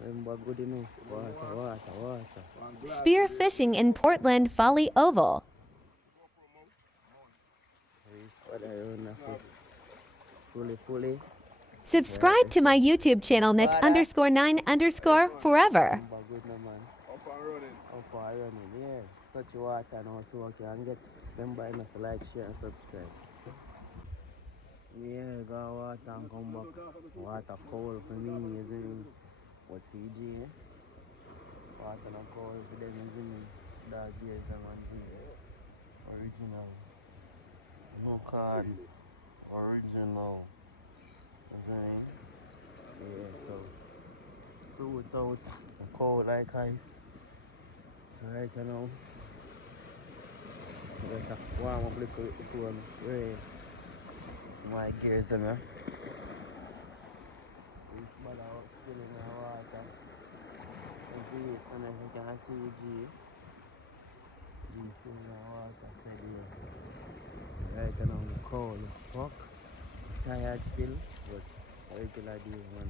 Remember good enough. Water. Spear fishing in Portland Folly Oval. Fully. Subscribe to my YouTube channel Nick_9_forever. Good no man. Up and running, yeah. Touch water now so I can get them by enough to like, share and subscribe. Yeah, go water and come back. Water cold for me, isn't it? What Fiji, eh? Water not cold for them, isn't it? Dog beers and one beer. Original. No card. Original. Isn't it? Yeah, so it's out, cold like ice. So right now, just have to warm up a little bit before rain. My gears them, yeah. This ball out still in the water. You see it, and as you can see G still in the water, so yeah. Right now, cold, fuck. Tired still, but regular day, man.